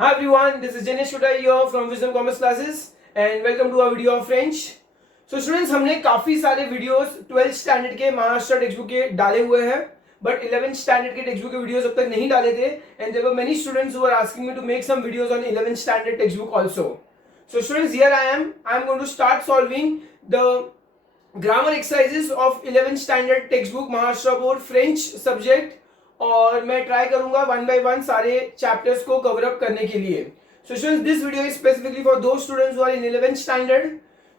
Hi everyone, this is Janesh Kota here from Wisdom Commerce Classes and welcome to our video of French. So students, हमने काफी सारे videos 12th standard के Maharashtra text book के डाले हुए हैं, but 11th standard के text book के वीडियोस अब तक नहीं डाले थे and there were many students who were asking me to make some videos on 11th standard textbook also. So students, here I am going to start solving the grammar exercises of 11th standard textbook Maharashtra board French subject. और मैं try करूंगा one by one सारे chapters को cover up करने के लिए. So students, this video is specifically for those students who are in 11th standard.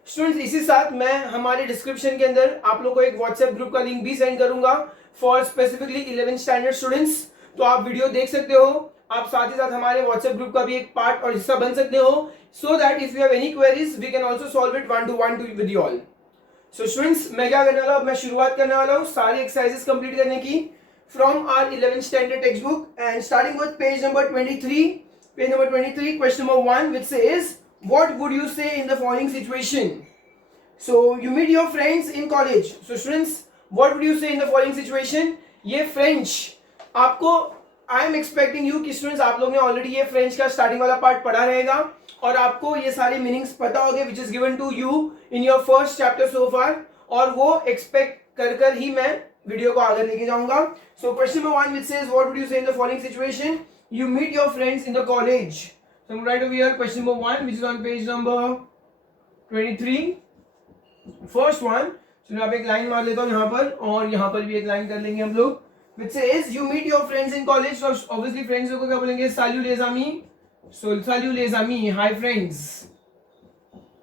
Students, इसी साथ मैं हमारे डिस्क्रिप्शन के अंदर आप लोगों को एक व्हाट्सएप ग्रुप का लिंक भी सेंड करूंगा for specifically 11th standard students. तो आप वीडियो देख सकते हो, आप साथ ही साथ हमारे व्हाट्सएप ग्रुप का भी एक पार्ट और हिस्सा बन सकते हो, so that if you have any queries we can also solve it one to one with you all. So students, मैं क्या करने वाला हूं, मैं शुरुआत करने वाला हूं सारी एक्सरसाइजेस कंप्लीट करने की from our 11th standard textbook and starting with page number 23, question number 1, which says, what would you say in the following situation? So you meet your friends in college. So students, what would you say in the following situation? ये French आपको, I am expecting you कि students आप लोग ने already ये French का starting वाला part पढ़ा रहेगा और आपको ये सारे meanings पता होंगे which is given to you in your first chapter so far, और वो expect कर ही मैं वीडियो को आगे लेके जाऊंगा. So question number 1 which says, what would you say in the following situation? You meet your friends in the college. So I'm right over here, question number 1, which is on page number 23. First one. So मैं एक line मार लेता हूँ यहाँ पर, और यहाँ पर भी एक लाइन कर लेंगे हम लोग, which says you meet your friends in college. So obviously friends को क्या बोलेंगे? Salut les amis. So salut les amis. Hi friends.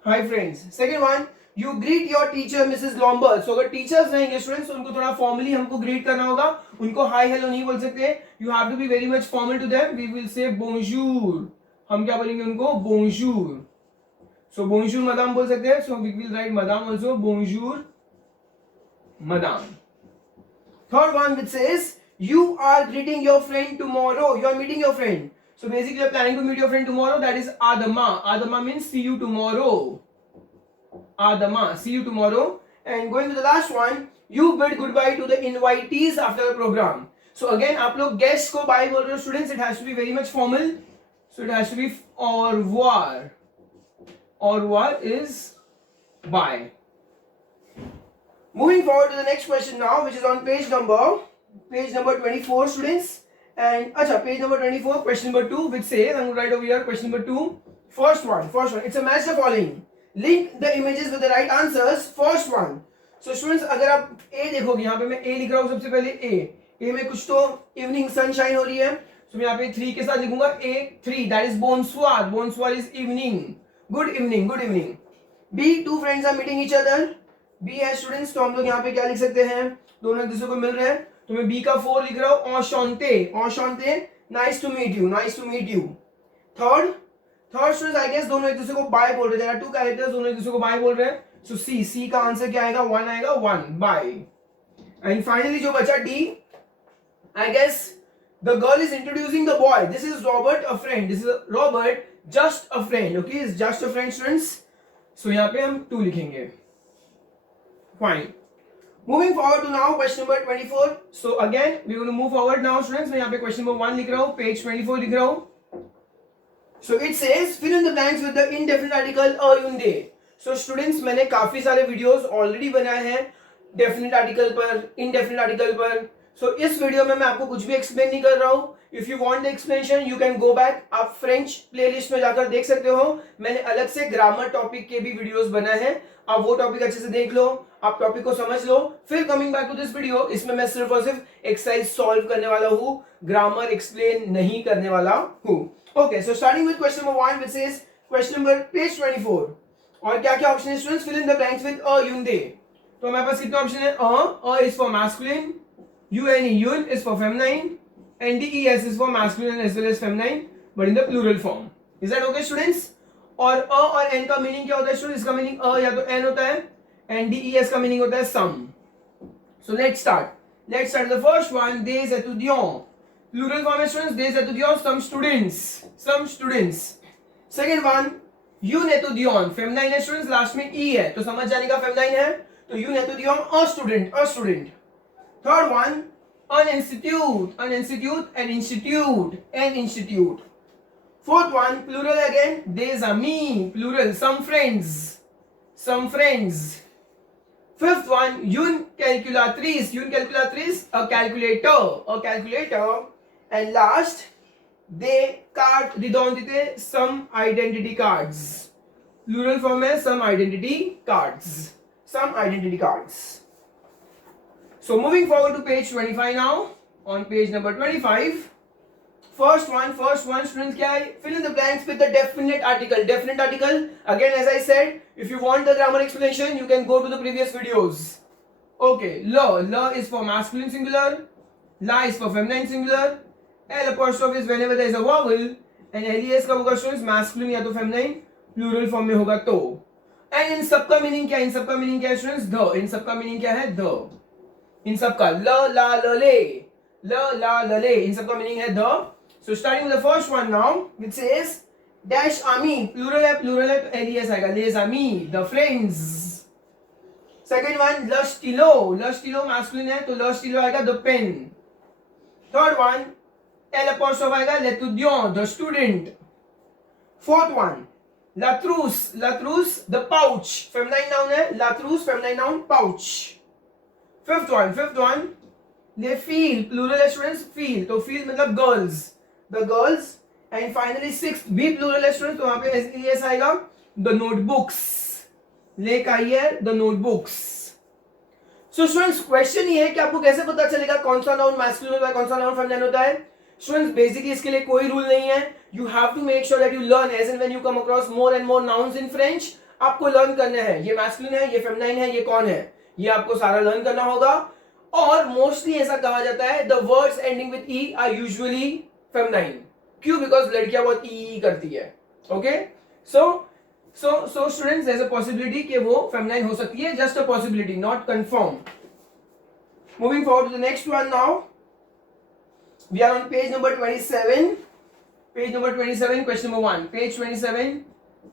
Hi friends. Second one. You greet your teacher Mrs. Lombard. So अगर teachers रहेंगे students, उनको थोड़ा formally हमको greet करना होगा, उनको हाई हेलो नहीं बोल सकते. You have to be very much formal to them. We will say bonjour. हम क्या बोलेंगे उनको? बोंजूर. सो बोंजूर मदाम बोल सकते हैं. So we will write madame also. Bonjour madame. Third one which says you are greeting your friend tomorrow. You are meeting your friend. So basically you are planning to meet your friend tomorrow. That is Adama. Adama means see you tomorrow. Adama, see you tomorrow. And going to the last one, you bid goodbye to the invitees after the program. So again, आप लोग guests को bye बोल रहे हो students. It has to be very much formal. So it has to be au revoir. Au revoir is bye. Moving forward to the next question now, which is on page number 24, students. And acha, page number 24, question number 2, which says, I'm going to write over here question number 2. First one. It's a match the following. Link the images with the right answers. First one. So students, अगर आप A देखोगे, यहाँ पे मैं A लिख रहा हूँ सबसे पहले. A में कुछ तो इवनिंग सनशाइन हो रही है, तो मैं यहाँ पे 3 के साथ लिखूंगा A3. That is bonsoir. Bonsoir is evening. Good evening. Good evening. B, two friends are meeting each other. B है students, तो हम लोग यहाँ पे क्या लिख सकते हैं? दोनों एक दूसरे को मिल रहे हैं, तो मैं B का 4 लिख रहा हूँ. Enchanté. Enchanté. Nice to meet you. Nice to meet you. Third students, I guess दोनों एक दूसरे को बाय बोल रहे हैं. 2 कैरेक्टर्स दोनों एक दूसरे को बाय बोल रहे हैं. सो सी का आंसर क्या आएगा? 1 आएगा. 1 बाय. एंड फाइनली जो बचा D, I guess the girl is introducing the boy. This is Robert a friend. This is Robert just a friend. Okay, is just a friend students. So यहाँ पे हम 2 लिखेंगे. Fine. Moving forward to now question number 24. So again we going to move forward now students. मैं यहाँ पे question number 1 लिख रहा हूँ, पेज 24 लिख रहा हूँ. So it says fill in the blanks with the indefinite article अयुंदे. So students, मैंने काफी सारे वीडियोस ऑलरेडी बनाए हैं डेफिनेट आर्टिकल पर, इनडेफिनेट आर्टिकल पर. So इस वीडियो में मैं आपको कुछ भी एक्सप्लेन नहीं कर रहा हूँ. If you want the explanation you can go back. आप फ्रेंच प्लेलिस्ट में जाकर देख सकते हो. मैंने अलग से ग्रामर टॉपिक के भी वीडियोस बनाए हैं. आप वो टॉपिक अच्छे से देख लो, आप टॉपिक को समझ लो. फिर coming back to this video, इसमें मैं सिर्फ और सिर्फ एक्सरसाइज सॉल्व करने वाला हूँ, ग्रामर एक्सप्लेन नहीं करने वाला हूँ. Okay, so starting with question number 1, which says question number page 24. और क्या क्या ऑप्शन है students? fill in the blanks with अयुंदे. तो हमारे पास कितने ऑप्शन है? अ is for masculine, uni yun is for feminine, and des is for masculine as well as feminine, but in the plural form. Is that okay students? और अ और n का meaning क्या होता है स्टूडेंट्स? इसका मीनिंग अ या तो n होता है, and des का मीनिंग होता है सम. So let's start. The first one, des étudiants. Plural form students, des étudiants, some students. Second one, un étudiant, feminine है students, लास्ट में e है, तो समझ जाने का feminine है, तो un étudiant, a student. Third one, an institute, an institute. Fourth one, plural again, des amis, plural, some friends, some friends. Fifth one, une calculatrice, a calculator. And last, des cartes d'identité, some identity cards. Plural form है some identity cards. Some identity cards. So moving forward to page 25 now. On page number 25. First one, students, क्या है? Fill in the blanks with the definite article. Definite article, again as I said, if you want the grammar explanation, you can go to the previous videos. Okay, la is for masculine singular, la is for feminine singular, l apostrophe is whenever there is a vowel, and les का होगा students masculine या तो feminine, plural form में होगा तो. And इन सबका meaning क्या है? इन सबका मीनिंग क्या है students? The. इन सबका मीनिंग क्या है? The. इन सबका ल ला ल ले, इन सबका मीनिंग है the. So starting with the first one now, which says dash ami, plural है तो les आएगा, les amis, the friends. Second one, le stylo masculine है तो le stylo आएगा, the pen. Third one, l apostrophe आएगा, l'étudiant, the student. Fourth one, la trousse, the pouch, feminine noun है, la trousse, feminine noun, pouch. Fifth one, les filles, plural है students, fille, तो fille मतलब girls. The girls. And finally sixth भी plural है students, तो वहां पे les आएगा, the notebooks. ले का ही है the notebooks. So students, question ये है कि आपको कैसे पता चलेगा कौन सा नाउन मैस्कुलिन होता है, कौन सा नाउन फेमिनिन होता है. Students, basically इसके लिए कोई रूल नहीं है. You have to make sure that you learn as and when you come across more and more nouns in French. आपको लर्न करना है ये मैस्कुलिन है, ये फेमिनिन है, ये कौन है, ये आपको सारा लर्न करना होगा. और मोस्टली ऐसा कहा जाता है the words ending with e are usually feminine. क्यों? बिकॉज लड़कियां बहुत ई करती है. Okay, so students, there's a possibility कि वो फेमिनाइन हो सकती है, just a possibility, not confirm. Moving forward to the next one now. We are on page number 27. Page number 27, question number 1. Page 27,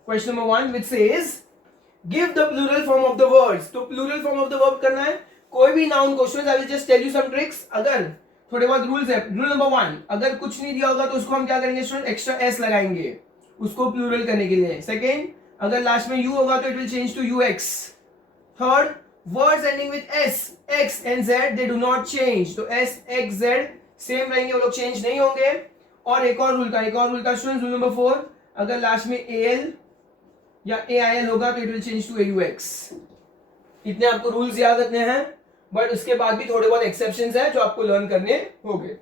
question number 1, which says give the plural form of the words. तो plural form of the verb करना है. कोई भी noun question, I will just tell you some tricks. अगर थोड़े बहुत rules है. Rule number 1, अगर कुछ नहीं दिया होगा तो उसको हम क्या करेंगे स्टूडेंट? एक्स्ट्रा एस लगाएंगे उसको प्लूरल करने के लिए. सेकेंड, अगर लास्ट में यू होगा तो it will change to U X. Third, words ending with S, X and Z, they do not change. तो एस एक्स जेड सेम रहेंगे, वो लोग चेंज नहीं होंगे. और एक और रूल का स्टूडेंट, रूल नंबर 4, अगर लास्ट में ए एल या ए आई एल होगा तो it will change to A U X. इतने आपको रूल्स याद रखने हैं, बट उसके बाद भी थोड़े बहुत एक्सेप्शंस है जो आपको लर्न करने होंगे.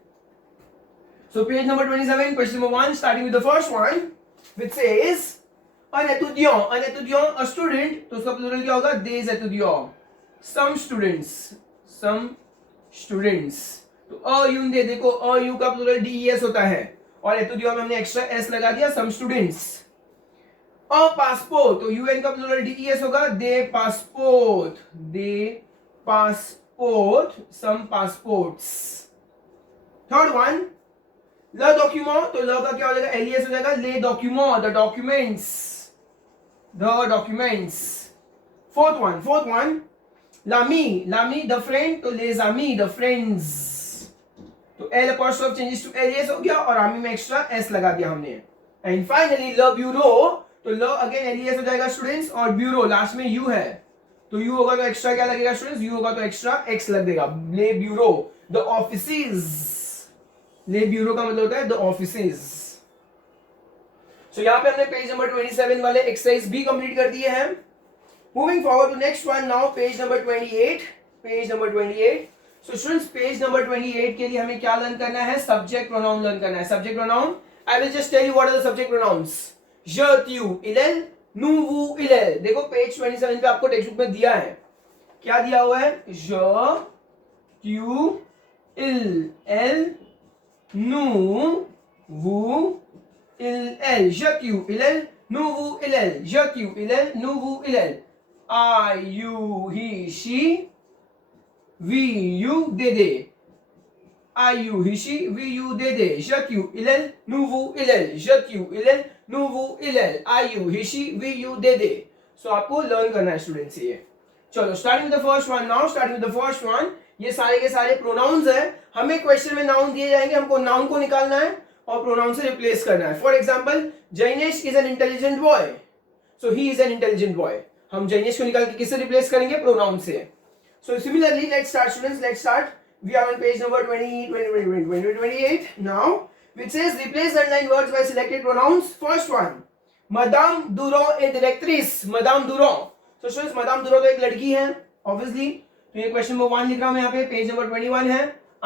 So page number 27, question number 1, starting with the first one, which says un étudiant, a student, तो उसका प्लूरल क्या होगा? des étudiants. some students. तो अ यू दे, देखो अ यू का प्लूरल DES होता है और एतुदियों में हमने एक्स्ट्रा एस लगा दिया, some students. अ पासपोर्ट, तो यूएन का प्लूरल DES होगा, दे passport, some passports. Third one, ल डॉक्यूमेंट, तो ल का क्या हो जाएगा? LES हो जाएगा, ले document, the documents. Fourth one, l'ami, the friend, तो les amis, the friends. तो L apostrophe changes to LES हो गया और आमी में एक्स्ट्रा S लगा दिया हमने. एंड फाइनली ल ब्यूरो, तो ल अगेन LES हो जाएगा स्टूडेंट्स, और ब्यूरो लास्ट में U है तो U होगा तो एक्स्ट्रा क्या लगेगा स्टूडेंट्स? U होगा तो एक्स्ट्रा X लग देगा. ले ब्यूरो, द ऑफिसेज. ले ब्यूरो का मतलब होता है द ऑफिसेज. सो यहाँ पे हमने पेज नंबर 27 वाले एक्सरसाइज भी कंप्लीट कर दिए हैं. Moving forward to next one now, page number 28. So students, page number 28 के लिए हमें क्या लर्न करना है? सब्जेक्ट प्रोनाउन लर्न करना है. Subject pronoun, I will just tell you what are the subject pronouns. je, tu, il, elle, nous, vous, il, elle. देखो page 27 पे आपको टेक्स्ट बुक में दिया है, क्या दिया हुआ है? je, tu, il, elle, nous, vous, il, elle. je, tu, il, elle, nous, vous, il, elle. je, tu, il, elle, nous, vous, il, elle. I, you, he, she, we, you, they, they. I, you, he, she, we, you, they, they. je, tu, il, elle, nous, vous, il, elle. je, tu, il, elle, nous, vous, il, elle. I, you, he, she, we, you, they, they. So आपको learn करना है students ये. चलो starting with the first one now. ये सारे के सारे pronounce है. हमें क्वेश्चन में नाउन दिए जाएंगे, हमको नाउन को निकालना है और प्रोनाउन से रिप्लेस करना है. For example, Jainesh is an intelligent boy, so he is an intelligent boy. हम जैनेश को निकाल के किससे रिप्लेस करेंगे? प्रोनाउन से. So similarly, let's start, students. Let's start. We are on page number 28. Now, which says replace the underlined words by selected pronouns. First one, Madame Duro a directrice. Madame Duro. So students, Madame Duro तो एक लड़की है, obviously. तो ये question number 1 लिख रहा हूँ मैं यहाँ पे. Page number 21 है.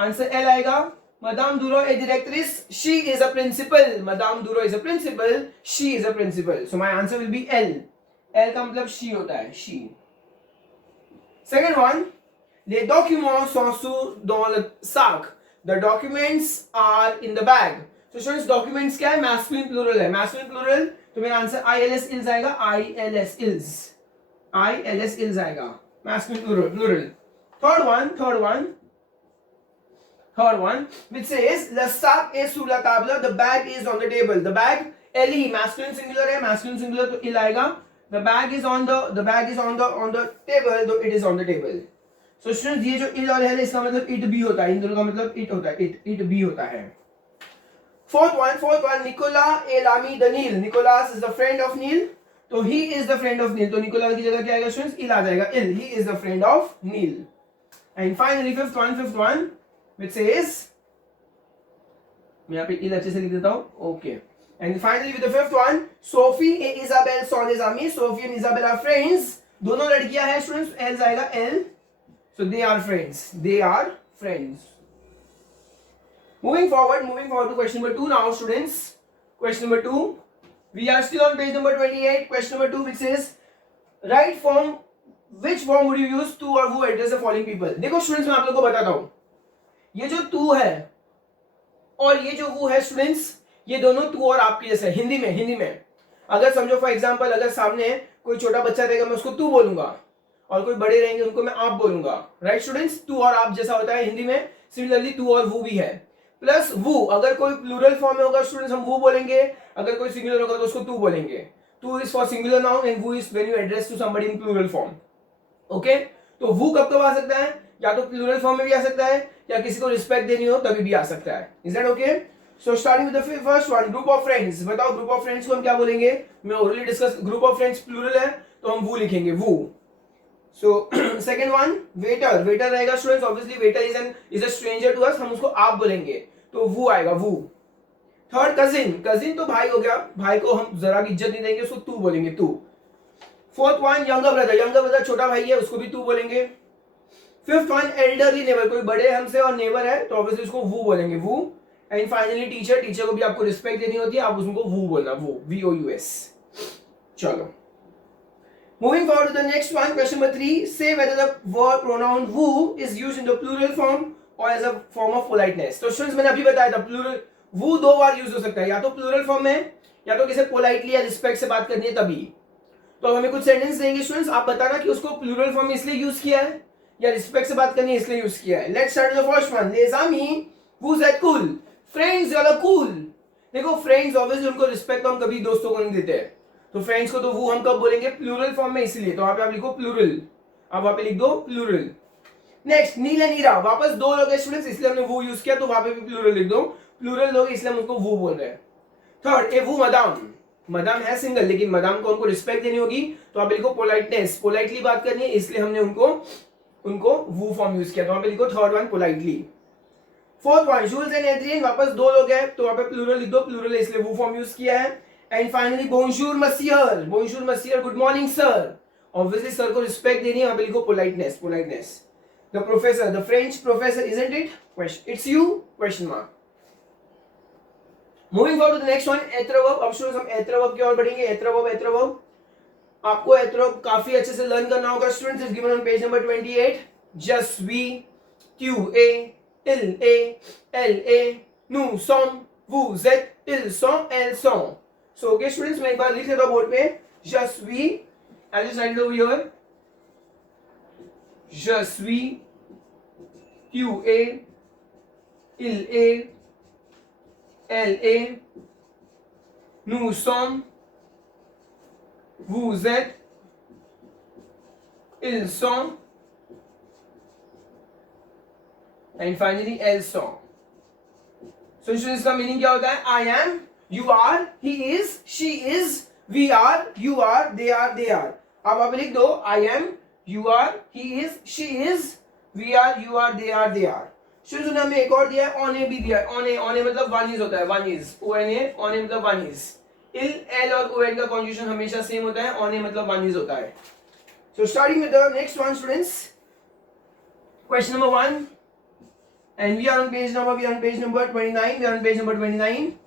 Answer L आएगा. Madame Duro a directrice. She is a principal. Madame Duro is a principal. She is a principal. So my answer will be L. L का मतलब she होता है. She. Second one, les documents sont dans le sac. The documents are in the bag. So students, documents क्या है? Masculine plural है. Masculine plural, तो मेरा answer ILS ills आएगा. ILS ills. ILS ills आएगा. Masculine plural. Third one, which says le sac est sur la table. The bag is on the table. The bag, LE, masculine singular है. Masculine singular तो ill आएगा. The bag is on the table, though it is on the table. So students, ये जो इल और है इसका मतलब it भी होता है. इन दोनों का मतलब it होता है. it भी होता है. Fourth one, Nicolas et l'ami de Neil. Nicolas is the friend of Neil. तो he is the friend of Neil. तो Nicolas की जगह क्या आएगा students? इल आ जाएगा. इल. He is the friend of Neil. And finally fifth one, which says, मैं यहाँ पे इल अच्छे से लिख देता हूँ. Okay. And finally with the fifth one, Sophie et Isabelle sont des amies. Sophie and Isabelle are friends. दोनों लड़कियां हैं students. L आएगा L. So they are friends. Moving forward to question number 2 now, students. Question number 2. We are still on page number 28. Question number 2, which says, right form. Which form would you use to or who address the following people? देखो students, मैं आप लोगों को बताता हूँ. ये जो तू है और ये जो वो है students, ये दोनों तू और आपके जैसे. हिंदी में अगर समझो फॉर एग्जांपल, अगर सामने कोई छोटा बच्चा रहेगा मैं उसको तू बोलूंगा, और कोई बड़े रहेंगे उनको मैं आप बोलूंगा. राइट स्टूडेंट्स, तू और आप जैसा होता है हिंदी में. सिमिलरली तू और वो भी है. प्लस वो, अगर कोई प्लूरल फॉर्म में होगा स्टूडेंट्स हम वो बोलेंगे, अगर कोई सिंगुलर होगा तो उसको तू बोलेंगे. तू is for singular noun and वो is when you address to somebody in plural form. Okay, तो वो कब कब आ सकता है? या तो प्लूरल फॉर्म में भी आ सकता है, या किसी को रिस्पेक्ट देनी हो तभी भी आ सकता है. Is that okay? So starting with the first one, group of friends. बताओ group of friends को हम क्या बोलेंगे? मैं already discuss. Group of friends plural है तो हम वो लिखेंगे, वो. So second one, waiter. Waiter रहेगा students. Obviously waiter is a stranger to us. हम उसको आप बोलेंगे तो वो आएगा, वो. Third, cousin तो भाई हो गया. भाई को हम जरा भी इज्जत नहीं देंगे, उसको तू बोलेंगे, तू. Fourth one, younger brother छोटा भाई है, उसको भी तू बोलेंगे. Fifth one, elderly neighbor. कोई बड़े हमसे और neighbor है तो obviously उसको वो बोलेंगे, वो. एंड फाइनली टीचर को भी आपको रिस्पेक्ट देनी होती है, आप उसको वो बोलना, वो, VOUS. चलो, moving forward to the next one. Question number 3, से वेदर द वर्ब प्रोनाउन वो is used in the plural form और as a form of politeness. तो स्टूडेंट्स, मैंने अभी बताया था प्लूरल वो दो बार यूज हो सकता है, या तो प्लूरल फॉर्म में, या तो किसी पोलाइटली या रिस्पेक्ट से बात करनी है तभी. तो हमें कुछ सेंटेंस देंगे स्टूडेंट्स, आप बताना कि उसको प्लूरल फॉर्म में इसलिए यूज किया है या रिस्पेक्ट से बात करनी है इसलिए यूज किया है. Let's start the first one. Les amis, vous êtes cool. Friends वाला कूल. देखो फ्रेंड्स ऑब्वियसली उनको रिस्पेक्ट हम कभी दोस्तों को नहीं देते हैं, तो फ्रेंड्स को तो वो हम कब बोलेंगे? प्लूरल फॉर्म में, इसलिए तो आप लिखो प्लूरल. अब वहां पे लिख दो प्लूरल. नेक्स्ट, नील एंड नीरा. वापस दो लोग हैं स्टूडेंट्स, इसलिए हमने वो यूज किया, तो वहां पे भी प्लूरल लिख दो. प्लूरल लोग इसलिए हम उसको वो बोल रहे हैं. थर्ड, ए वो मदाम है सिंगल, लेकिन मदाम को हमको रिस्पेक्ट देनी होगी तो आप लिखो पोलाइटनेस. पोलाइटली बात करनी है इसलिए हमने उनको वो फॉर्म यूज किया, तो वहां पे लिखो third one politely. Fourth one, Jules and Adrien. वापस दो लोग हैं तो वहां पे प्लूरल लिख दो, प्लूरल इसलिए वो फॉर्म यूज किया है. एंड फाइनली बोंजूर मसियर, good morning sir. Obviously sir को रिस्पेक्ट देनी है, वहां पे लिखो politeness. The professor, the French professor, isn't it? Question, it's you? Question mark. Moving forward to the next one, एथ्रोवर्ब. अब स्टूडेंट्स हम एथ्रोवर्ब की ओर बढ़ेंगे. एथ्रोवर्ब आपको एथ्रोवर्ब काफी अच्छे से लर्न करना होगा students. Is given on page number 28. जस्ट, वी, क्यू, ए, il, la, nous sommes, vous êtes, ils sont, elles sont. So okay students, मैं एक बार लिख लेता हूँ बोर्ड पे. Je suis, I'll just write it over here. Je suis, tu es, il est, elle est, nous sommes, vous êtes, ils sont, and finally elles sont. सो इसका meaning क्या होता है? I am, you are, he is, she is, we are, you are, they are. अब आप लिख दो I am, you are, he is, she is, we are, you are, they are. शुरू में हमें एक और दिया है, ऑन ए भी दिया है. ऑन ए मतलब वन इज होता है, one is, O N A, ऑन ए मतलब वन इज. इल, एल और ओ एन का कॉन्जुगेशन हमेशा सेम होता है, ऑन ए मतलब वन इज होता है. So starting with the next one students, question number 1, and we are on page number 29. We are on page number 29.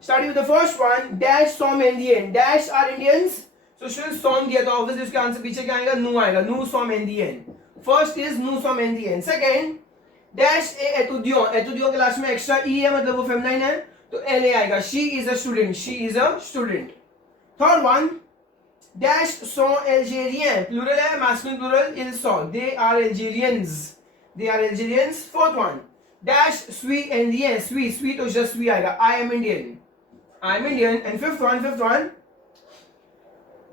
Starting with the first one, dash som Indian. Dash are Indians. So students som दिया तो obviously उसके answer पीछे क्या आएगा? Nu आएगा. Nu som Indian. First is nu som Indian. Second, dash a etudiant. Etudiant के last में extra e है, मतलब वो feminine है, तो la आएगा. She is a student. She is a student. Third one, dash sont Algerian. Plural है, masculine plural. Ils sont. They are Algerians. They are Algerians. Fourth one, dash suis Indien. Suis तो just suis आएगा. I am Indian. I am Indian. And fifth one,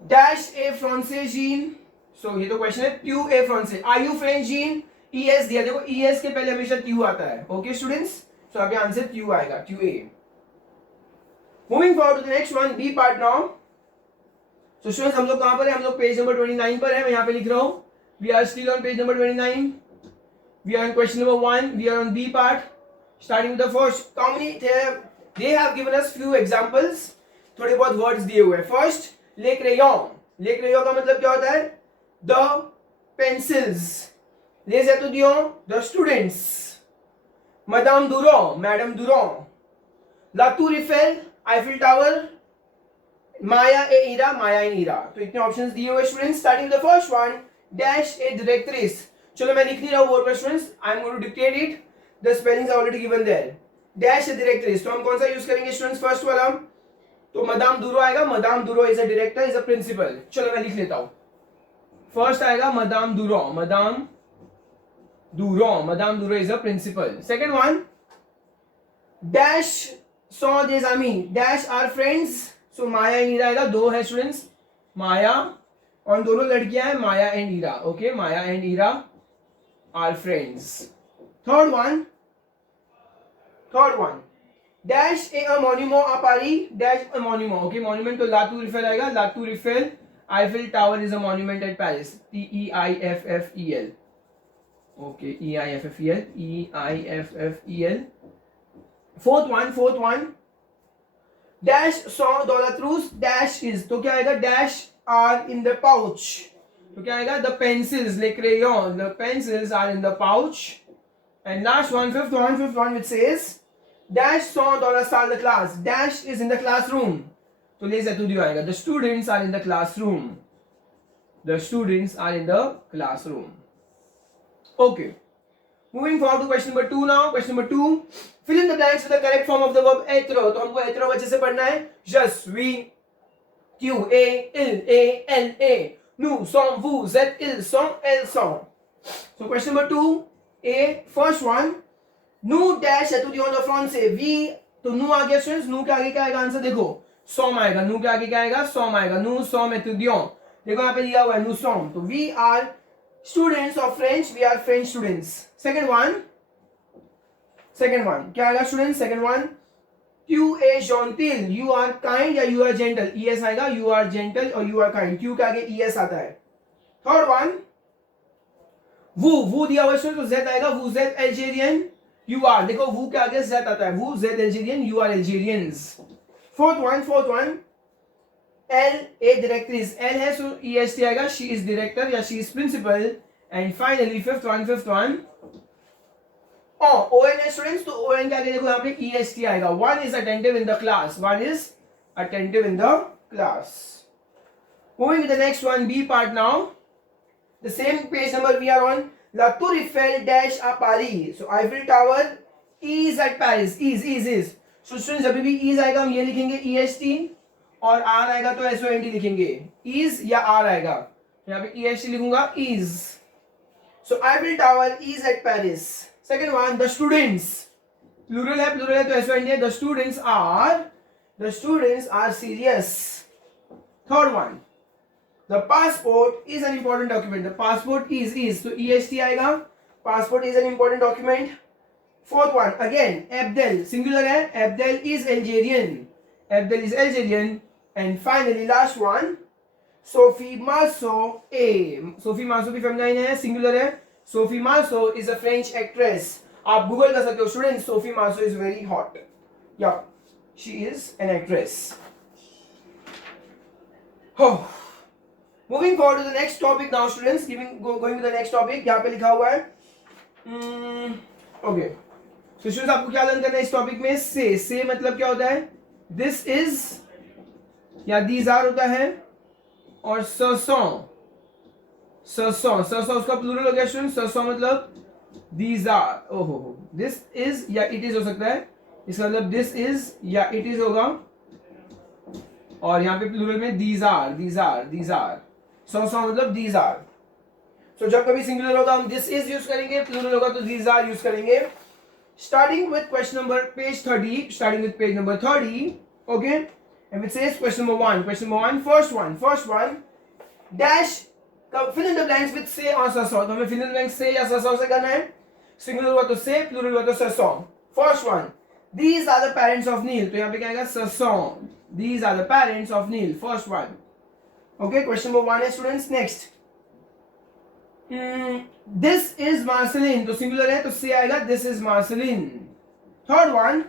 dash a français Jean. So ये तो question है, tu es français. Are you French Jean? es दिया, देखो es के पहले हमेशा tu आता है. Okay students? So आपके आंसर tu आएगा. tu a. Moving forward to the next one, B part now. So students हम लोग कहाँ पर है? हम लोग पेज नंबर 29 पर है. मैं यहाँ पे लिख रहा हूँ. We are still on page number 29. We are on question number 1. We are on B part. Starting with the first. How many? They have given us few examples. थोड़े बहुत words दिए हुए हैं. First, le crayon. Le crayon का मतलब क्या होता है? The pencils. Les étudiants, the students. Madame Durand, Madame Durand. La Tour Eiffel, Eiffel Tower. Maya e Ira, Maya and Ira. तो इतने options दिए हुए students. Starting with the first one, dash a directrice. चलो मैं लिख नहीं रहा हूँ word पर students. I am going to dictate it. The spellings are already given there. Dash a directrice. तो हम कौन सा यूज करेंगे students? फर्स्ट वाला. तो मदाम दुरो आएगा. मदाम दुरो is a director, is a principal. चलो मैं लिख लेता हूँ. फर्स्ट आएगा मदाम दुरो. मदाम दुरो is a principal. Second one, dash सॉ des amis. Dash are friends. So Maya and Ira आएगा. दो है स्टूडेंट्स, माया, और दोनों लड़कियां हैं, Maya and Ira. Okay, Maya and Ira are friends. Third one, dash a monument à Paris. Dash a monument. Okay, monument तो La Tour Eiffel आएगा. La Tour Eiffel, Eiffel Tower is a monument at Paris. Eiffel. Okay, Eiffel. Fourth one, dash sont dans la trousse. Dash is तो क्या आएगा? Dash are in the pouch. तो क्या आएगा? The pencils, les crayons, the pencils are in the pouch. And last one, fifth one, which says dash sont dans la salle de classe. Dash is in the classroom. तो les étudiants आएगा. The students are in the classroom. Okay. Moving forward to question number 2 now. Question number 2. Fill in the blanks with the correct form of the verb être. तो हमको être अच्छे से पढ़ना है. Je suis, tu es, il est, elle est, nous sommes, vous êtes, ils sont, elles sont. So question number 2. A, first one. Nous dash étudiants de français. We, तो nous आ गया students. nous के आगे क्या आएगा answer? देखो sommes आएगा. nous के आगे क्या आएगा? sommes आएगा. nous sommes étudiants. देखो यहाँ पे दिया हुआ है nous sommes. तो we are students of French. We are French students. Second one, क्या आएगा students? Second one, tu es gentil. You are kind या you are gentle. es आएगा. you are gentle और you are kind. tu के आगे es आता है. Third one, vous दिया हुआ है तो z आएगा. vous êtes Algerian. You are, देखो vous के आगे z आता है. vous êtes Algerian. You are Algerians. Fourth one, L a directrice. L है so est आएगा. She is director या she is principal. And finally fifth one, on है students. तो on के आगे देखो यहाँ पे est आएगा. One is attentive in the class. Moving to the next one, B part now. The same page number we are on. La Tour Eiffel dash à Paris. So Eiffel Tower is at Paris. Is. So students जब भी is आएगा हम ये लिखेंगे est और r आएगा तो sont लिखेंगे. is या r आएगा. यहाँ पे est लिखूंगा is. So Eiffel Tower is at Paris. Second one, the students. Plural है तो sont है. The students are serious. Third one, the passport is an important document. The passport is. So est आएगा. Passport is an important document. Fourth one, again, Abdel, singular है, Abdel is Algerian. Abdel is Algerian. And finally, last one, Sophie Marceau, A. Sophie Marceau भी feminine है, singular है. Sophie Marceau is a French actress. आप Google कर सकते हो student, Sophie Marceau is very hot. Yeah, she is an actress. Oh. Moving forward to the next topic now, students. Going to the next topic. यहाँ पे लिखा हुआ है. Okay. तो स्टूडेंट्स आपको क्या लर्न करना है इस टॉपिक में? से मतलब क्या होता है? दिस इज या दीज आर होता है, और ससों उसका प्लूरल हो गया स्टूडेंट. ससों मतलब दीज आर. ओहो, दिस इज या इट इज हो सकता है. इसका मतलब दिस इज या इट इज होगा, और यहाँ पे प्लूरल में दीज आर. ससों मतलब दीज आर. सो जब कभी सिंगुलर होगा हम दिस इज यूज करेंगे, प्लूरल होगा तो दीज आर यूज करेंगे. Starting with question number page 30, starting with page number 30, okay, and it says question number 1, first one, dash, fill in the blanks with say or sa. तो हमें fill in the blanks say या sa से करना है. Singular हुआ तो say, plural हुआ तो sa. First one, these are the parents of Neil. तो यहाँ पे क्या आएगा? sa. These are the parents of Neil. First one, okay. Question number 1 है students. Next. This is Marceline. तो सिंगुलर है तो से आएगा this is Marceline. Third one,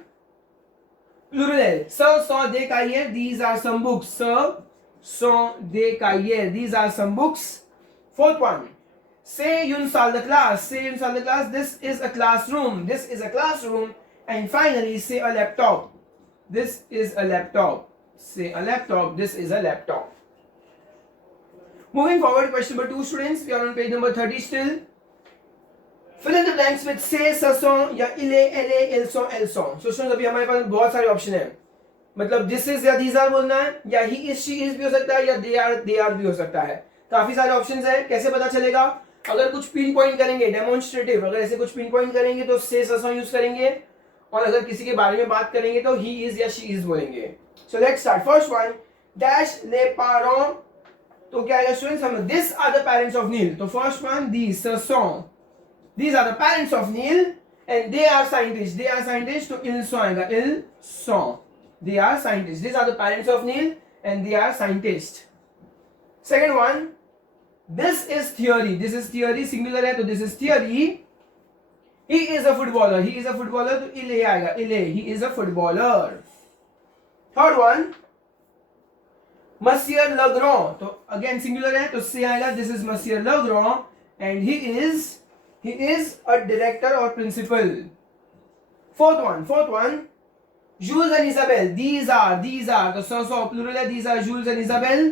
plural है. सौ दे का year. These are some books. सौ दे का year. These are some books. Fourth one, say yun sal the class. This is a classroom. And finally, say a laptop. This is a laptop. Say a laptop. This is a laptop. Moving forward, question number 2, students. We are on page number 30 still. Fill in the blanks with say, sason या इले, एले, also, also. So students, अभी हमारे पास बहुत सारे option है. मतलब this is या these are बोलना है, या he is, she is भी हो सकता है, या they are भी हो सकता है. काफी सारे ऑप्शंस है. कैसे पता चलेगा? अगर कुछ पिन पॉइंट करेंगे, डेमोन्स्ट्रेटिव, अगर ऐसे कुछ पिन पॉइंट करेंगे तो say, sason यूज करेंगे, और अगर किसी के बारे में बात करेंगे तो he is या she is बोलेंगे. So let's start. First one, dash les parents. तो क्या आएगा स्टूडेंट्स? हम this are the parents of Neel. तो first one, these are the parents of Neel and they are scientist. तो इल सो आएगा, इल सो. They are scientist. This are the parents of Neel and they are scientist. Second one, this is Thierry. Singular है तो this is Thierry. He is a footballer. तो इले आएगा, इले. He is a footballer. Third one, Monsieur Legrand. तो again singular है तो से आएगा, this is Monsieur Legrand and he is a director और principal. Fourth one, Jules and Isabel. These are तो सो प्लूरल है. These are Jules and Isabel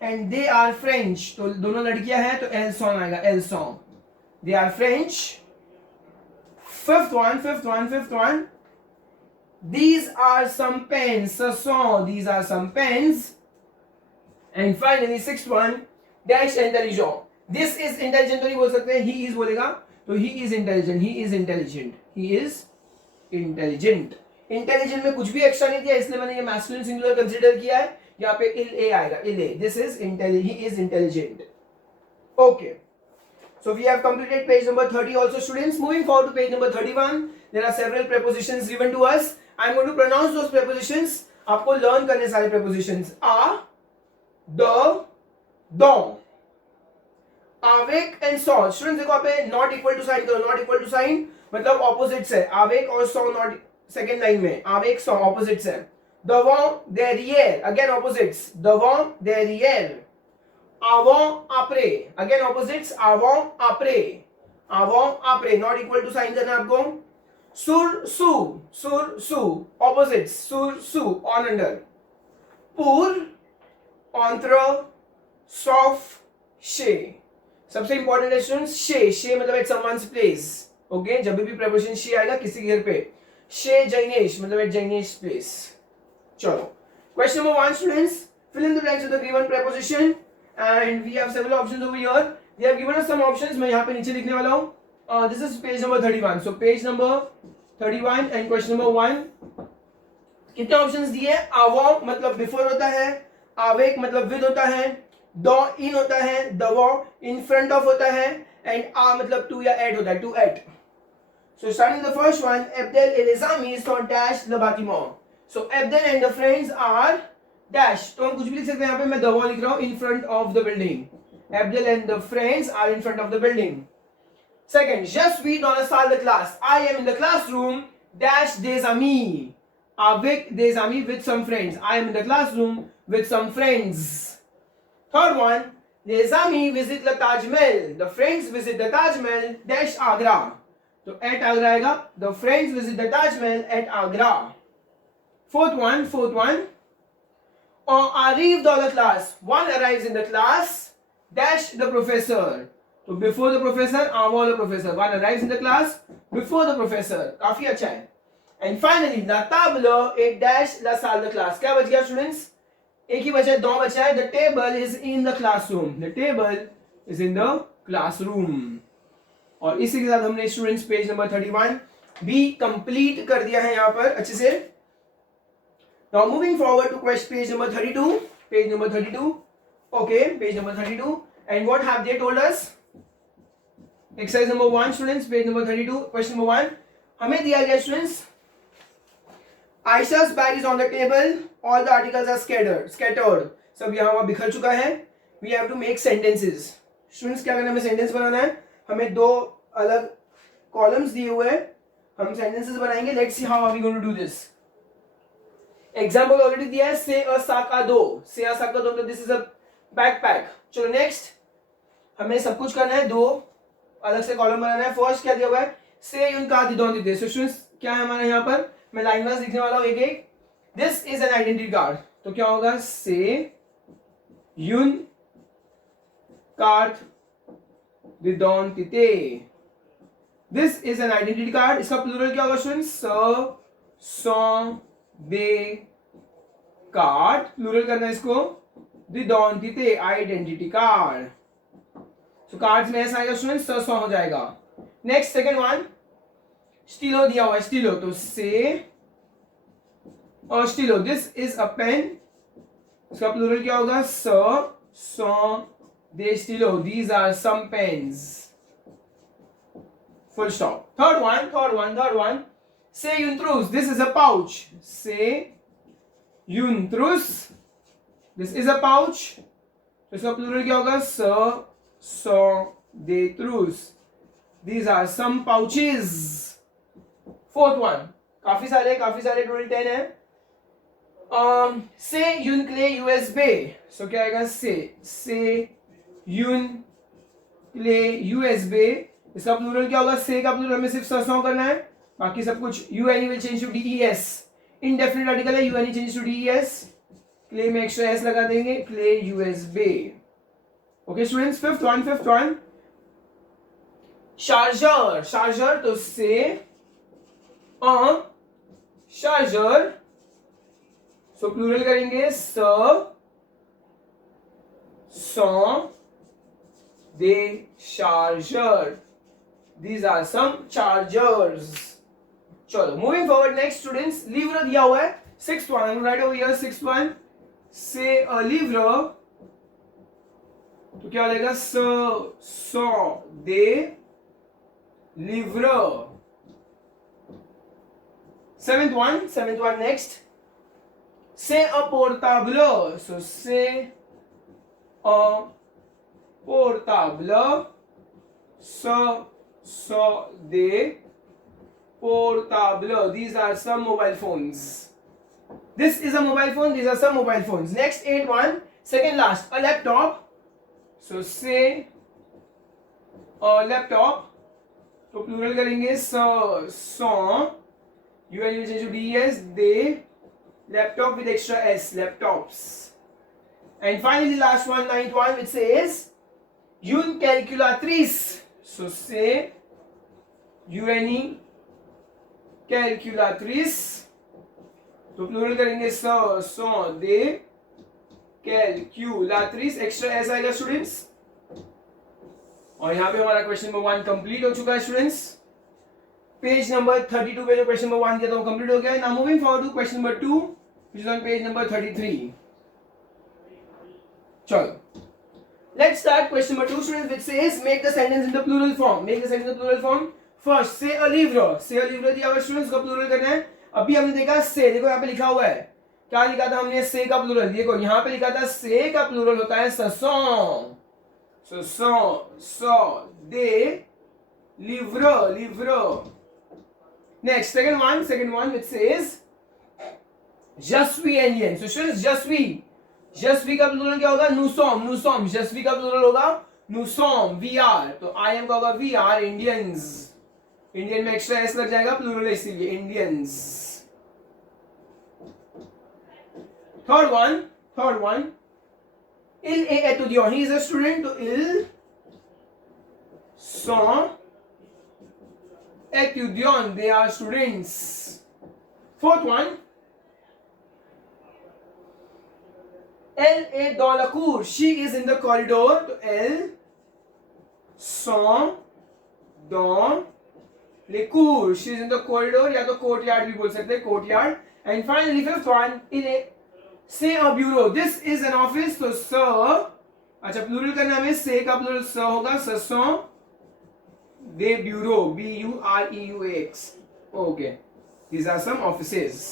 and they are French. तो दोनों लड़कियां हैं तो elles sont आएगा, elles sont. They are French. Fifth one, these are some pens. These are some pens. And finally, sixth one, dash intelligent. This is intelligent तो नहीं बोल सकते, he is बोलेगा तो he is intelligent. Intelligent में कुछ भी एक्स्ट्रा नहीं दिया, इसलिए मैंने ये मैस्कुलिन सिंगुलर कंसीडर किया है. यहाँ पे इल ए आएगा, इल ए. This is he is intelligent. Okay. So we have completed page number 30 also, students. Moving forward to page number 31, there are several prepositions given to us. I am going to pronounce those prepositions. आपको learn करने सारे prepositions. The, दो, आवेक and सौ. Students देखो, आप not equal to sign करो. Not equal to sign मतलब opposites है. आवेक और सौ नॉट सेकेंड लाइन में. आवेक सौ ऑपोजिट्स है. दवों देरियर अगेन ऑपोजिट्स. दवों देरियर. आवों आपरे अगेन ऑपोजिट्स. आवों आपरे नॉट इक्वल टू साइन करना आपको. सुर सु ऑपोजिट्स. सुर सु ऑन अंडर. पूर entre, sauf, शे. सबसे इंपॉर्टेंट है स्टूडेंट्स शे मतलब एट समवन्स प्लेस. ओके, जब भी प्रीपोजिशन शे आएगा किसी के घर पे, शे जैनेश मतलब एट जैनेश प्लेस. चलो, question number 1 students, fill in the blanks with the given preposition and we have several options over here. They have given us some options. मैं यहाँ पे नीचे लिखने वाला हूँ. This is page number 31. So page number 31 and question number 1. कितने options दिए? आवो मतलब बिफोर होता है, आवेक मतलब विद होता है, दो इन होता है, दवो इन फ्रंट ऑफ होता है, एंड आ मतलब टू या एट होता है, टू एट. So starting the first one, Abdel et les amis sont dash le bâtiment. So Abdel and the friends are dash. तो हम कुछ भी लिख सकते हैं यहाँ पे, मैं the wall लिख रहा हूँ in front of the building. Abdel and the friends are in front of the building. Second, je suis dans la salle de classe. I am in the classroom dash des amis. Avec des amis, with some friends. I am in the classroom with some friends. Third one, les amis visit le Taj Mahal. The friends visit the Taj Mahal dash Agra. तो at Agra आएगा. The friends visit the Taj Mahal at Agra. Fourth one, on arrive dans la classe. One arrives in the class dash the professor. तो before the professor, avant the professor. One arrives in the class before the professor. काफी अच्छा है. And finally, la table est dash la salle de classe. क्या बच गया students? एक ही बचा है, दो बचा है. The table is in the classroom. The table is in the classroom. और इसी के साथ हमने स्टूडेंट्स पेज नंबर 31 भी कंप्लीट कर दिया है यहाँ पर अच्छे से. Now moving forward to question page number 32. Page number 32. Okay, page number 32. And what have they told us? Exercise number 1 students, page number 32. Question number 1. हमें दिया गया students, Aisha's bag is on the table. All the articles are scattered. सब यहाँ वहाँ बिखर चुका है. We have to make sentences. Students क्या करना है, हमें सेंटेंस बनाना है. हमें दो अलग कॉलम्स दिए हुए हैं, हम सेंटेंसेस बनाएंगे. Let's see how are we going to do this. Example already दिया है, से अ साका दो. से अ साका दो, तो दिस इज अ बैकपैक. चलो नेक्स्ट, हमें सब कुछ करना है, दो अलग से कॉलम बनाना है. फर्स्ट क्या दिया हुआ है, से यून का दी दोन दी. सो स्टूडेंट्स क्या है हमारा यहाँ पर, मैं लाइन वाइज लिखने वाला हूँ एक एक. This is an identity card. तो क्या होगा, से यून कार्ड दिदोंतिते. This is an identity card. इसका प्लूरल क्या होगा स्टूडेंट्स, सो दे कार्ड. प्लूरल करना है इसको, दिदोंतिते आइडेंटिटी कार्ड. सो कार्ड्स में ऐसा आएगा स्टूडेंट्स, सौ हो जाएगा. नेक्स्ट सेकंड वन, स्टीलो दिया हुआ है, स्टीलो. तो से और स्टीलो, दिस इज अ पेन. इसका प्लूरल क्या होगा, सो दे स्टीलो. These are some pens. Full stop. Third one, से यूंट्रूस. This is a pouch. से यूंट्रूस, दिस इज अ पाउच. इसका प्लूरल क्या होगा, सो दे ट्रूस. These are some pouches. Fourth one, काफी सारे टोटल 10 है. से यून क्ले यूएसबी. सो क्या आएगा, से यून क्ले यूएसबी. इसका प्लूरल क्या होगा, से का प्लूरल में सिर्फ सौ करना है, बाकी सब कुछ U N E will change to D E S. Indefinite article है, यूएनई चेंज टू डीईएस. क्ले में एक्स्ट्रा एस लगा देंगे, क्ले USB. Okay students, fifth one, charger. तो से अ चार्जर. सो प्लूरल करेंगे, सो दे charger. These are some chargers. चलो मूविंग फॉरवर्ड. नेक्स्ट स्टूडेंट्स, लीवर दिया हुआ है. Sixth one, right over here. Sixth one, से अ लीवर. तो क्या लगेगा, सो दे livre. Seventh one next. C'est un portable. So c'est un portable. So des portables. These are some mobile phones. This is a mobile phone. These are some mobile phones. Next 8 one. Second last, a laptop. So c'est a laptop. तो plural करेंगे, so U N will change to D S. दे laptop with extra S, laptops. And finally last one, ninth one, which says यून कैलकुलाट्रिस. So से U N E कैलकुलाट्रिस. तो plural करेंगे, सो दे कैलकुलाट्रिस. एक्स्ट्रा एस आएगा स्टूडेंट्स. और यहाँ पे हमारा क्वेश्चन नंबर 1 कंप्लीट हो चुका है स्टूडेंट्स. पेज नंबर 32 पे जो क्वेश्चन नंबर 1 किया था वो कंप्लीट हो गया है. Now moving forward to question number 2 which is on page number 33. चलो let's start question number 2 students, which says make the sentence in the plural form. Make the sentence in the plural form. First से अ लिव्र, से अ लिव्र दिया हुआ students को plural करना है। अभी हमने देखा से, देखो यहाँ पे लिखा हुआ है, क्या लिखा था हमने, से का प्लूरल, देखो यहाँ पे लिखा था से का प्लूरल होता है ससों, ससों, सो, दे, लिव्र, लिव्र। Next second one which says जस्वी इंडियन। सो स्टूडेंट्स जस्वी का प्लूरल क्या होगा, नुसोम, नुसोम। जस्वी का प्लूरल होगा नुसोम, वी आर, तो आई एम का होगा वी आर इंडियंस। इंडियन में एक्स्ट्रा एस लग जाएगा, प्लूरल है इसीलिए इंडियंस। थर्ड वन इल ए एतुदियोन, ही इज अ स्टूडेंट, तो इल सो एतुदियोन, they are students. Fourth one Elle est dans la cour, she is in the corridor, तो elle sont dans les cours, she is in the corridor, या तो courtyard भी बोल सकते हैं, courtyard. And finally fifth one, il est c'est un bureau, this is an office, तो sir, अच्छा plural करना है, से का प्लूरल स होगा, ce sont des bureaux, B-U-R-E-U-X. Okay, these are some offices.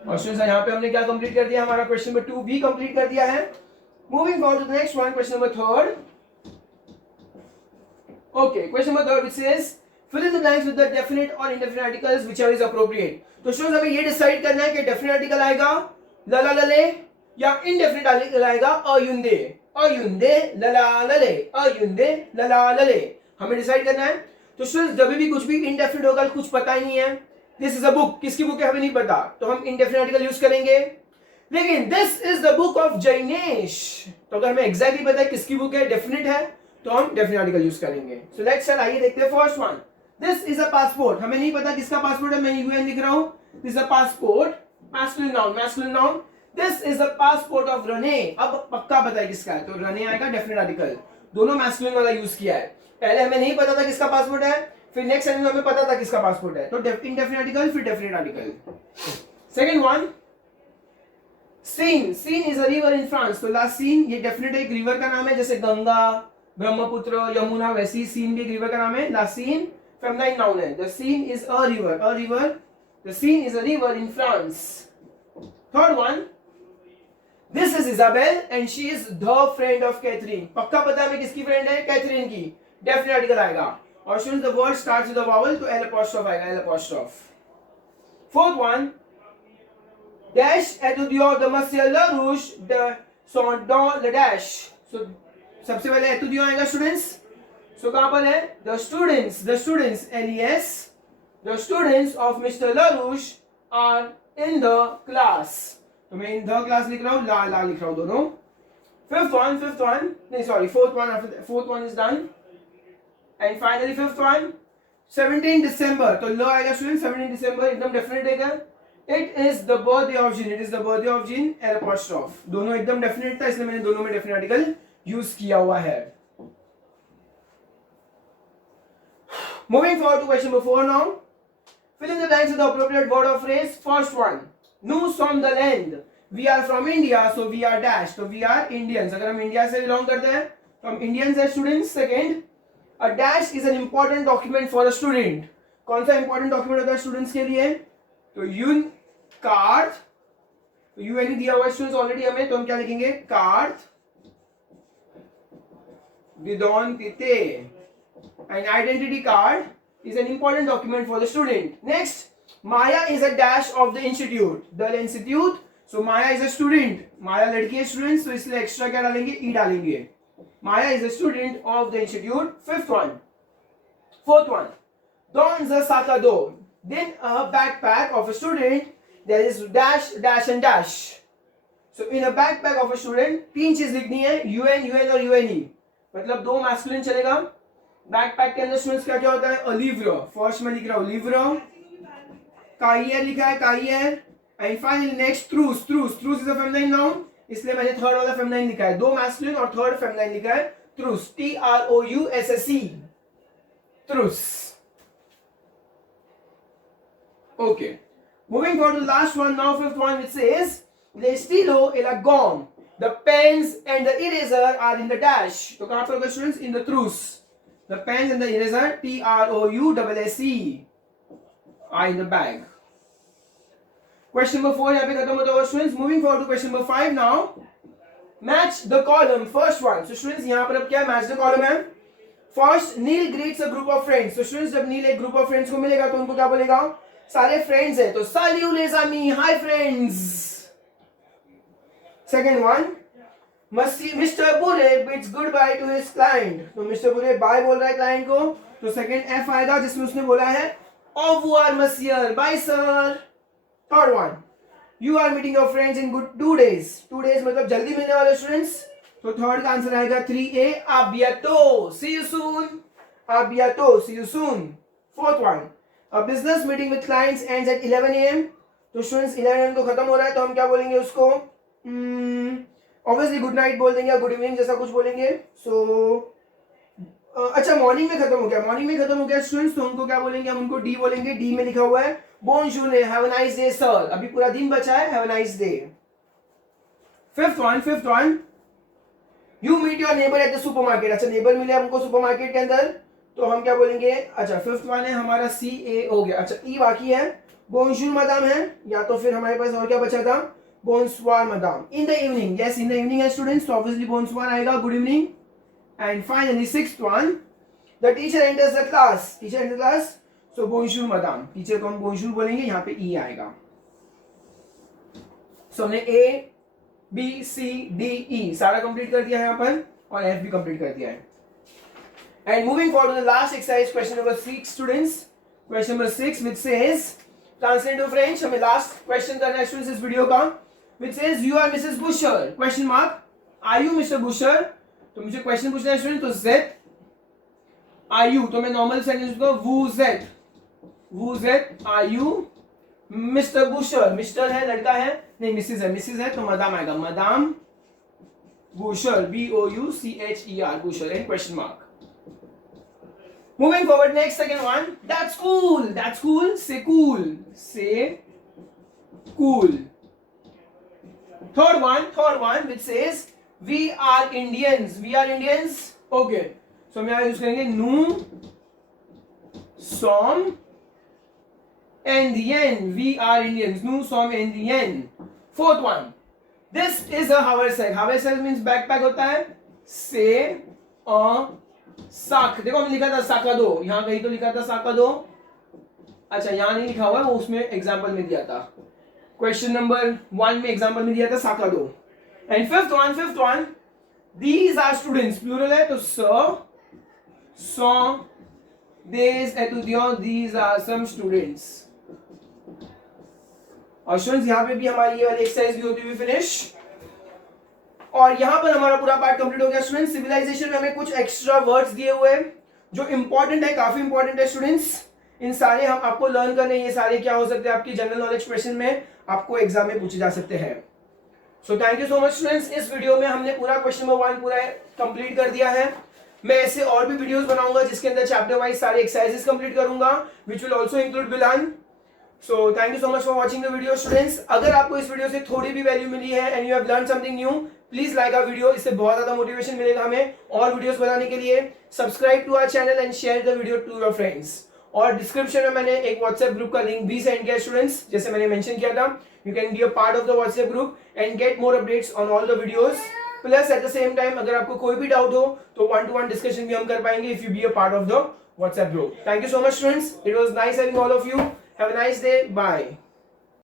और स्टूडेंट्स यहाँ पे हमने क्या कंप्लीट कर दिया, हमारा क्वेश्चन नंबर 2 भी कंप्लीट कर दिया है। Moving forward to the next one, question number 3rd। Okay, question number 3rd which says fill in the blanks with the definite और indefinite articles whichever is appropriate. तो students हमें ये decide करना है कि डेफिनेट आर्टिकल आएगा लला लले या इनडेफिनेट आर्टिकल आएगा अयुंदे, अयुंदे लला लले, अयुंदे लला लले, हमें डिसाइड करना है। तो स्टूडेंट्स जब भी कुछ भी इनडेफिनेट होगा, कुछ पता ही नहीं है, दिस इज अ बुक, किसकी बुक है हमें नहीं पता, तो हम इंडेफिनेट आर्टिकल यूज करेंगे। लेकिन this is the book of Jainesh, तो अगर हमें एग्जैक्टली पता है किसकी बुक है, डेफिनेट है, तो हम डेफिनेट आर्टिकल यूज करेंगे। सो लेट्स चल आइए देखते हैं first one, this is a passport, हमें नहीं पता किसका पासपोर्ट है, मैं यूएन लिख रहा हूं, this is a passport, masculine noun, masculine noun, this is the passport of रने, अब पक्का पता है किसका है, तो रने आएगा डेफिनेट आर्टिकल, दोनों मैस्कुलिन वाला यूज किया है। पहले हमें नहीं पता था किसका पासपोर्ट है, फिर नेक्स्ट सेंटेंस में हमें पता था किसका पासपोर्ट है, तो इनडेफिनेट आर्टिकल फिर definite article. Second one, Seine, Seine is a river in France, तो ला सीन ये डेफिनेट एक रिवर का नाम है, जैसे गंगा, ब्रह्मपुत्र, यमुना, वैसी सीन भी एक रिवर का नाम है। ला सीन फेमिनाइन नाउन है, the Seine is a river, a river, the Seine is a river in France. Third one, this is Isabelle and she is the friend of Catherine, पक्का पता है हमें किसकी फ्रेंड है, कैथरीन की, definite article आएगा। और students the word starts with a vowel, तो एल अपॉस्ट्रोफ आएगा, L apostrophe. Fourth one, dash एतुदियो द मसिया लरूश द सोडों ल डैश, सो सबसे पहले एतुदियो आएगा स्टूडेंट्स, सो कहां पर है, the students L E S, the students of mister Larouche are in the class, तो मैं इन द क्लास लिख रहा हूं, ला ला लिख रहा हूं दोनों। फिफ्थ वन नहीं sorry fourth one is done. And finally fifth one, 17 दिसंबर, तो लो आएगा स्टूडेंट, 17 दिसंबर एकदम डेफिनेट आएगा। It is the birthday of Jean, it is the birthday of Jean, L apostrophe, दोनों एकदम डेफिनेट था, इसलिए मैंने दोनों में डेफिनेट आर्टिकल यूज किया हुआ है। Moving forward to question number 4 now, fill in the blanks with the appropriate word or phrase. First one, news from the land, we are from India, so we are dash, तो we are Indians, अगर हम India से belong करते हैं तो हम Indians है students. Second, A dash is an important document for a student, कौन सा important document होता है स्टूडेंट्स के लिए, तो यून कार्ड, तो यूएन दिया हुआ स्टूडेंट्स ऑलरेडी हमें, तो हम क्या लिखेंगे, कार्ड विदोंतिते, an identity card is an important document for the student. Next, Maya is a dash of the institute, the institute, so Maya is a student, Maya लड़की है स्टूडेंट्स, तो इसलिए एक्स्ट्रा क्या डालेंगे, ई डालेंगे, Maya is a student of the institute. Fifth one, fourth one, Don the sakado, then a backpack of a student, there is dash dash and dash, so in a backpack of a student तीन चीज लिखनी है, UN UN और UNE, मतलब दो masculine चलेगा। Backpack के अंदर स्टूडेंट्स क्या क्या होता है, अ लिव्र, फर्स्ट में लिख रहा हूं लिव्र, काइयर लिखा है काइयर, एंड फाइनली नेक्स्ट ट्रूस, ट्रूस इज अ फेमिनाइन नाउन, इसलिए मैंने थर्ड वाला फेमिनाइन लिखा है, दो मैस्कुलिन और थर्ड फेमिनाइन लिखा है, ट्रूस, TROUSSE, ट्रूस। Okay, moving for the last one now, fifth one which says the stilo e la gom, the pens and the eraser are in the dash, तो कहां पर होगा स्टूडेंट्स, इन द ट्रूस, the pens and the eraser, TROUSSE, I in the bag. Question number 4 यहाँ पे खत्म होता है students. Moving forward to question number 5 now. Match the column first one. So students यहाँ पर अब क्या मैच द कॉलम है. First Neil greets a group of friends. तो स्टूडेंट्स जब नील एक ग्रुप ऑफ फ्रेंड्स को मिलेगा तो उनको क्या बोलेगा. सारे फ्रेंड्स है तो साल्यू les amis, hi friends. Second one, mister Bouret bids goodbye to his client. तो मिस्टर बुरे बाय बोल रहा है क्लाइंट को तो सेकंड एफ आएगा जिसमें उसने बोला है au revoir monsieur, bye sir. Third one, you are meeting your friends in good 2 days. 2 days मतलब जल्दी मिलने वाले स्टूडेंट्स. तो थर्ड का आंसर आएगा 3A, आ बियातो, सी यू सून. आ बियातो, see you soon. Fourth one, a business meeting with clients ends at 11 AM. तो स्टूडेंट्स 11 AM को खत्म हो रहा है तो हम क्या बोलेंगे उसको. ऑब्वियसली गुड नाइट बोल देंगे या गुड इवनिंग जैसा कुछ बोलेंगे. सो अच्छा मॉर्निंग में खत्म हो गया. मॉर्निंग में खत्म हो गया स्टूडेंट्स तो उनको क्या बोलेंगे. हम उनको डी बोलेंगे. डी में लिखा हुआ है बोनजूर, have a nice day sir. अभी पूरा दिन बचा है, have a nice day. Fifth one, you meet your neighbour at the supermarket. अच्छा नेबर मिले हमको सुपरमार्केट के अंदर तो हम क्या बोलेंगे. अच्छा फिफ्थ वन है हमारा CA हो गया. अच्छा ई बाकी है बोनजूर मदाम है या तो फिर हमारे पास और क्या बचा था बोनस्वार मदाम. In the evening, yes in the evening है स्टूडेंट्स तो ऑब्वियसली बोनस्वार आएगा, good evening. And finally sixth one, the teacher enters the class. Teacher enter class सो बोनजूर मदाम. टीचर को हम बोनजूर बोलेंगे. यहाँ पे ई आएगा. सो हमने A B C D E सारा कंप्लीट कर दिया है यहाँ पर और F भी कंप्लीट कर दिया है. And moving forward to the last exercise question number 6 students. Question number 6 which says translate to French. हमें लास्ट क्वेश्चन करना है स्टूडेंट्स इस वीडियो का. Which says you are Mrs Boucher question mark. Are you mister Boucher. तो मुझे question पूछना है student. तो Z आर यू तो मैं नॉर्मल सेंटेंस को वू Z are you mister Boucher. Mister है लड़का है नहीं मिसेस है तो मदाम आएगा. मदाम Boucher BOUCHER Boucher and question mark. Moving forward next second one. That's cool. से cool. Third one which says we are Indians. Okay so हम यहां यूज करेंगे नू सॉम and the N. We are Indians. Nu som and the N. Fourth one. This is a haversack. Haversack means backpack होता है. से साक. देखो हमने लिखा था साका दो. यहाँ कहीं तो लिखा था साका दो. अच्छा यहाँ नहीं लिखा हुआ है वो उसमें एग्जाम्पल में दिया था. क्वेश्चन नंबर 1 में एग्जाम्पल में दिया था साका दो. And fifth one. These are students. Plural है तो सौ these एतुदियों. These are some students. और स्टूडेंट्स यहाँ पे भी हमारी ये वाली एक्सरसाइज भी होती हुई फिनिश. और यहाँ पर हमारा पूरा पार्ट कंप्लीट हो गया स्टूडेंट्स. सिविलाइजेशन में हमें कुछ एक्स्ट्रा वर्ड्स दिए हुए हैं जो इंपॉर्टेंट है, काफी इंपॉर्टेंट है स्टूडेंट्स. इन सारे हम आपको लर्न करने. ये सारे क्या हो सकते हैं आपकी जनरल नॉलेज क्वेश्चन में आपको एग्जाम में पूछे जा सकते हैं. सो thank you so much students. इस वीडियो में हमने पूरा क्वेश्चन नंबर 1 पूरा कंप्लीट कर दिया है. मैं ऐसे और भी वीडियोस बनाऊंगा जिसके अंदर चैप्टर वाइज सारे एक्सरसाइजेस कंप्लीट करूंगा व्हिच विल आल्सो इंक्लूड बिलान. So thank you so much for watching the video students. अगर आपको इस वीडियो से थोड़ी भी वैल्यू मिली है and you have learn something new please like our video. इससे बहुत ज्यादा मोटिवेशन मिलेगा हमें और वीडियोस बनाने के लिए. Subscribe to our channel and share the video to your friends. और डिस्क्रिप्शन में मैंने एक व्हाट्सएप ग्रुप का लिंक भी सेंड किया स्टूडेंट्स जैसे मैंने मेंशन किया था. You can be a part of the WhatsApp group and get more updates on all the videos. Plus at the same time अगर आपको कोई भी डाउट हो तो 1-to-1 डिस्कशन भी हम कर पाएंगे if you be a part of the WhatsApp group. Thank you so much students. It was nice having all of you. Have a nice day. Bye.